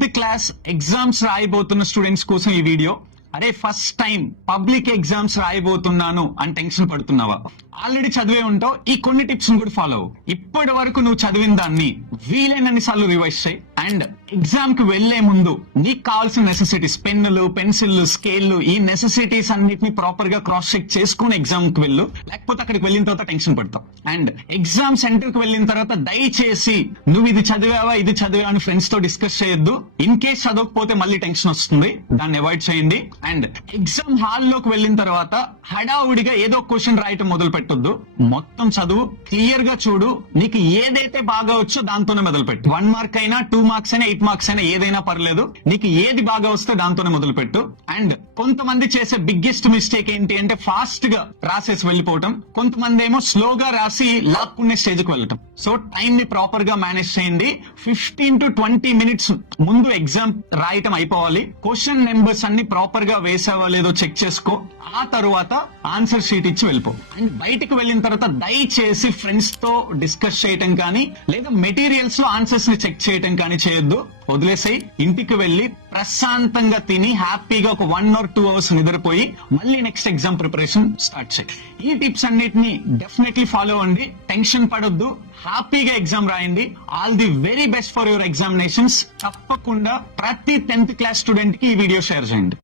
10th class exams రాయబోతున్న students కోసం ఈ video. అరే ఫస్ట్ టైం పబ్లిక్ ఎగ్జామ్స్ రాయబోతున్నాను అని టెన్షన్ పడుతున్నావా? ఆల్రెడీ చదివే ఉంటావు. ఈ కొన్ని టిప్స్ కూడా ఫాలో అవ్వు. ఇప్పటి వరకు నువ్వు చదివిన దాన్ని వీలైనన్ని సార్లు రివైజ్ చేయి. అండ్ ఎగ్జామ్ కి వెళ్లే ముందు నీకు కావాల్సిన నెసెసిటీస్, పెన్నులు, పెన్సిల్, స్కేళ్లు, ఈ నెసెసిటీస్ అన్నిటిని ప్రాపర్ గా క్రాస్ చెక్ చేసుకుని ఎగ్జామ్ కి వెళ్ళు. లేకపోతే అక్కడికి వెళ్ళిన తర్వాత టెన్షన్ పడతావు. అండ్ ఎగ్జామ్ సెంటర్ కి వెళ్ళిన తర్వాత దయచేసి నువ్వు ఇది చదివావా ఇది చదివా అని ఫ్రెండ్స్ తో డిస్కస్ చేయొద్దు. ఇన్ కేస్ చదవకపోతే మళ్ళీ టెన్షన్ వస్తుంది, దాన్ని అవాయిడ్ చేయండి. అండ్ ఎగ్జామ్ హాల్ లోకి వెళ్ళిన తర్వాత హడావుడిగా ఏదో క్వశ్చన్ రాయటం మొదలు పెట్టొద్దు. మొత్తం చదువు, క్లియర్ గా చూడు. నీకు ఏదైతే బాగా వచ్చో దాంతోనే మొదలుపెట్టు. 1 మార్క్ అయినా 2 మార్క్స్ అయినా 8 మార్క్స్ అయినా ఏదైనా పర్లేదు. నీకు ఏది బాగా వస్తే దాంతోనే మొదలుపెట్టు. అండ్ కొంతమంది చేసే బిగ్గెస్ట్ మిస్టేక్ ఏంటి అంటే ఫాస్ట్ గా రాసేసి వెళ్ళిపోవటం. కొంతమంది ఏమో స్లోగా రాసి లాక్కునే స్టేజ్ కి వెళ్ళటం. సో టైం ని ప్రాపర్ గా మేనేజ్ చేయండి. 15 to 20 మినిట్స్ ముందు ఎగ్జామ్ రాయటం అయిపోవాలి. క్వశ్చన్ నెంబర్స్ అన్ని ప్రాపర్ గా వేసావా లేదో చెక్ చేసుకో. ఆ తర్వాత ఆన్సర్ షీట్ ఇచ్చి వెళ్ళిపో. అండ్ బయటకు వెళ్ళిన తర్వాత దయచేసి ఫ్రెండ్స్ తో డిస్కస్ చేయటం కానీ లేదా మెటీరియల్స్ లో ఆన్సర్స్ ని చెక్ చేయటం కానీ చేయొద్దు. వదిలేసాయి. ఇంటికి వెళ్లి ప్రశాంతంగా తిని హ్యాపీగా ఒక 1 or 2 అవర్స్ నిద్రపోయి మళ్ళీ నెక్స్ట్ ఎగ్జామ్ ప్రిపరేషన్ స్టార్ట్ చేయి. ఈ టిప్స్ అన్నిటిని డెఫినెట్లీ ఫాలో అవ్వండి. టెన్షన్ పడొద్దు, హ్యాపీగా ఎగ్జామ్ రాయండి. All the very best for your examinations. తప్పకుండా ప్రతి 10th క్లాస్ స్టూడెంట్ కి ఈ వీడియో షేర్ చేయండి.